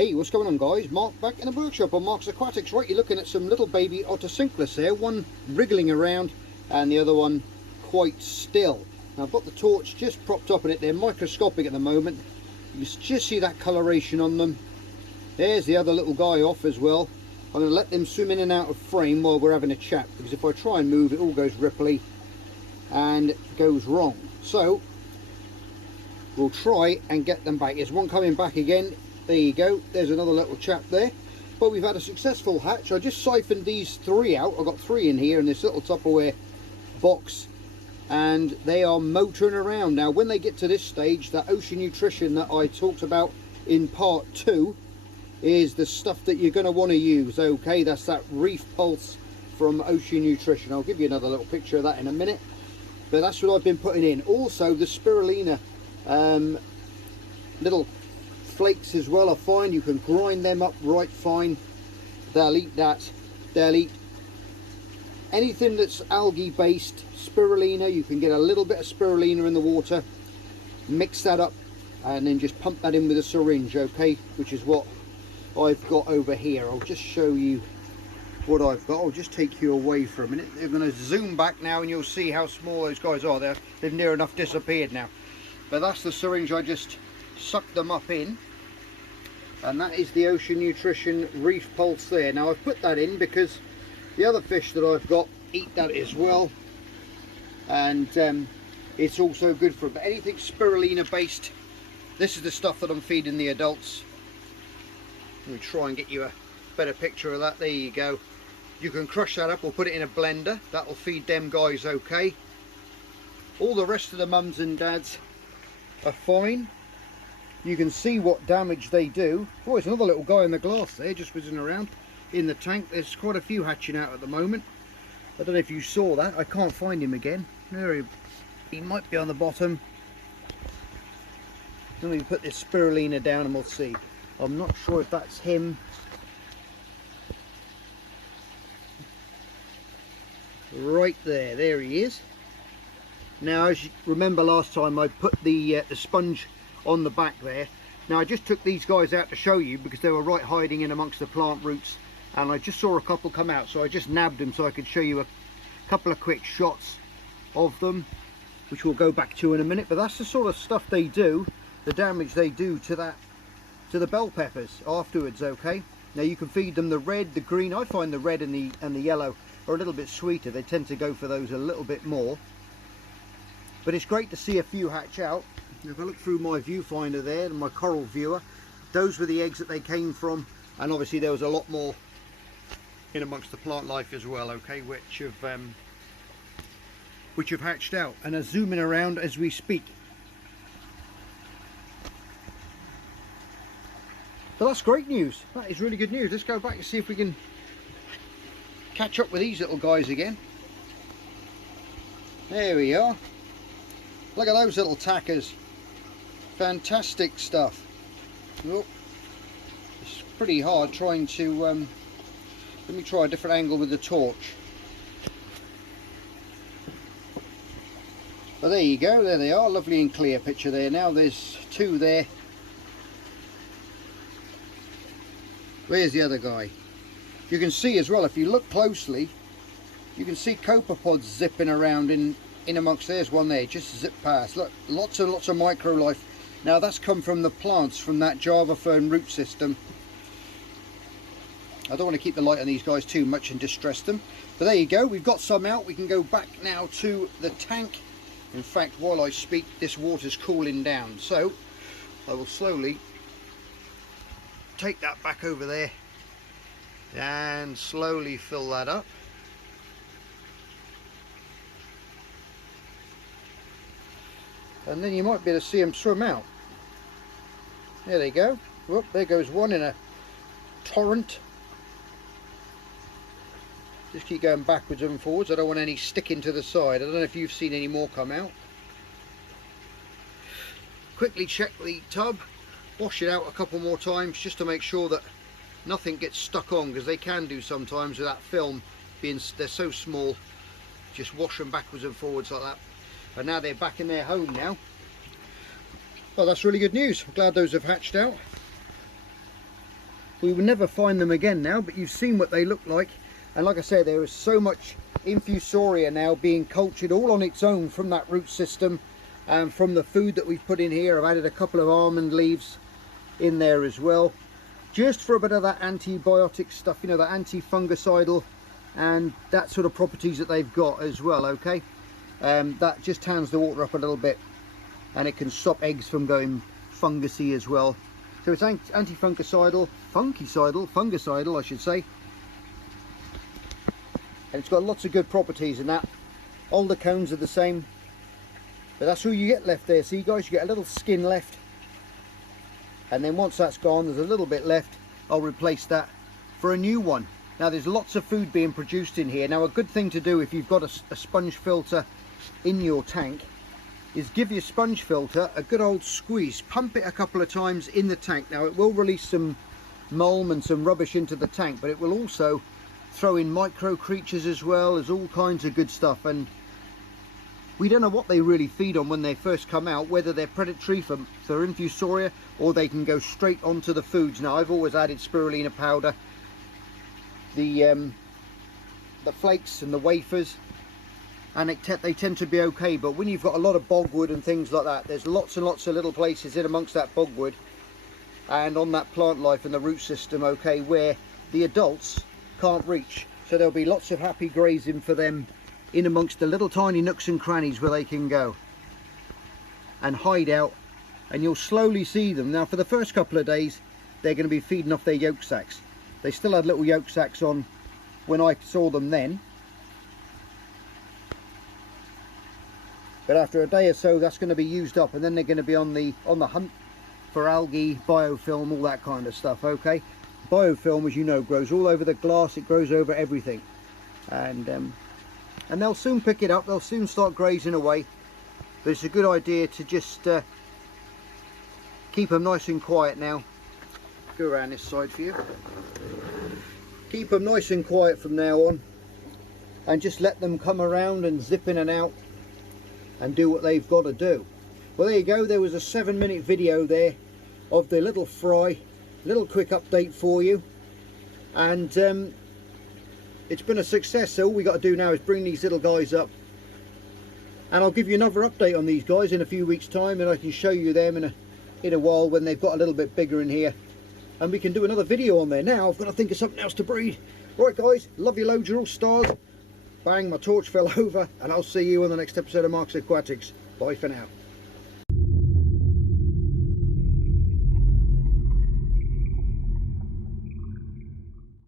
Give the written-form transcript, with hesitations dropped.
Hey, what's going on guys? Mark back in the workshop on Mark's Aquatics. Right, you're looking at some little baby Otocinclus there, one wriggling around and the other one quite still. Now I've got the torch just propped up in it. They're microscopic at the moment. You can just see that coloration on them. There's the other little guy off as well. I'm going to let them swim in and out of frame while we're having a chat, because if I try and move, it all goes ripply and goes wrong. So we'll try and get them back. There's one coming back again. There you go, there's another little chap there. But we've had a successful hatch. I just siphoned these three out. I've got three in here in this little Tupperware box, and they are motoring around. Now when they get to this stage, that ocean nutrition that I talked about in part 2 is the stuff that you're going to want to use. Okay, that's that Reef Pulse from Ocean Nutrition. I'll give you another little picture of that in a minute, but that's what I've been putting in. Also the spirulina little flakes as well are fine. You can grind them up right fine. They'll eat that. They'll eat anything that's algae based. Spirulina, you can get a little bit of spirulina in the water, mix that up and then just pump that in with a syringe, okay, which is what I've got over here. I'll just show you what I've got. I'll just take you away for a minute. They're going to zoom back now and you'll see how small those guys are. They've near enough disappeared now, but that's the syringe I just sucked them up in, and that is the Ocean Nutrition Reef Pulse there. Now I've put that in because the other fish that I've got eat that as well, and it's also good for them. But anything spirulina based, this is the stuff that I'm feeding the adults. Let me try and get you a better picture of that. There you go. You can crush that up or put it in a blender. That will feed them guys okay. All the rest of the mums and dads are fine. You can see what damage they do. Oh, there's another little guy in the glass there just whizzing around in the tank. There's quite a few hatching out at the moment. I don't know if you saw that. I can't find him again. There he might be on the bottom. Let me put this spirulina down and we'll see. I'm not sure if that's him. Right there he is. Now, as you remember last time, I put the sponge on the back there. Now I just took these guys out to show you because they were right hiding in amongst the plant roots, and I just saw a couple come out, so I just nabbed them so I could show you a couple of quick shots of them, which we'll go back to in a minute. But that's the sort of stuff they do, the damage they do to the bell peppers afterwards. Okay, now you can feed them the red, the green. I find the red and the yellow are a little bit sweeter. They tend to go for those a little bit more, but it's great to see a few hatch out. If I look through my viewfinder there, my coral viewer, those were the eggs that they came from, and obviously there was a lot more in amongst the plant life as well, okay, which have hatched out and are zooming around as we speak. So that's great news. That is really good news. Let's go back and see if we can catch up with these little guys again. There we are. Look at those little tackers. Fantastic stuff. Oh, it's pretty hard trying to let me try a different angle with the torch. But there you go, there they are, lovely and clear picture there. Now there's two there. Where's the other guy? You can see as well, if you look closely, you can see copepods zipping around in amongst. There's one there, just zip past. Look, lots and lots of micro life. Now that's come from the plants, from that Java fern root system. I don't want to keep the light on these guys too much and distress them. But there you go, we've got some out. We can go back now to the tank. In fact, while I speak, this water's cooling down. So I will slowly take that back over there and slowly fill that up. And then you might be able to see them swim out. There they go. Whoop, there goes one in a torrent. Just keep going backwards and forwards. I don't want any sticking to the side. I don't know if you've seen any more come out. Quickly check the tub, wash it out a couple more times just to make sure that nothing gets stuck on, because they can do sometimes with that film being, they're so small. Just wash them backwards and forwards like that. And now they're back in their home now. Well, that's really good news. I'm glad those have hatched out. we will never find them again now, but you've seen what they look like. And like I said, there is so much infusoria now being cultured all on its own from that root system and from the food that we've put in here. I've added a couple of almond leaves in there as well, just for a bit of that antibiotic stuff, you know, the anti-fungicidal and that sort of properties that they've got as well. Okay, that just turns the water up a little bit, and it can stop eggs from going fungusy as well. So it's anti-fungicidal, fungicidal I should say, and it's got lots of good properties in that. All the cones are the same, but that's all you get left there. See guys, you get a little skin left, and then once that's gone, there's a little bit left. I'll replace that for a new one. Now there's lots of food being produced in here. Now a good thing to do if you've got a sponge filter in your tank is give your sponge filter a good old squeeze. Pump it a couple of times in the tank. Now it will release some mulm and some rubbish into the tank, but it will also throw in micro creatures as well as all kinds of good stuff. And we don't know what they really feed on when they first come out, whether they're predatory for infusoria or they can go straight onto the foods. Now I've always added spirulina powder, the flakes and the wafers, and they tend to be okay. But when you've got a lot of bogwood and things like that, there's lots and lots of little places in amongst that bogwood and on that plant life and the root system, okay, where the adults can't reach. So there'll be lots of happy grazing for them in amongst the little tiny nooks and crannies where they can go and hide out, and you'll slowly see them. Now for the first couple of days they're going to be feeding off their yolk sacs. They still had little yolk sacs on when I saw them then, but after a day or so that's going to be used up, and then they're going to be on the hunt for algae, biofilm, all that kind of stuff. Okay, biofilm, as you know, grows all over the glass, it grows over everything, and they'll soon pick it up, they'll soon start grazing away. But it's a good idea to just keep them nice and quiet now. Go around this side for you. Keep them nice and quiet from now on, and just let them come around and zip in and out and do what they've got to do. Well, there you go, there was a 7-minute video there of the little fry, little quick update for you, and it's been a success. So all we got to do now is bring these little guys up, and I'll give you another update on these guys in a few weeks time, and I can show you them in a while when they've got a little bit bigger in here, and we can do another video on there. Now I've got to think of something else to breed. Right guys, love you loads, you're all stars. Bang, my torch fell over, and I'll see you on the next episode of Mark's Aquatics. Bye for now.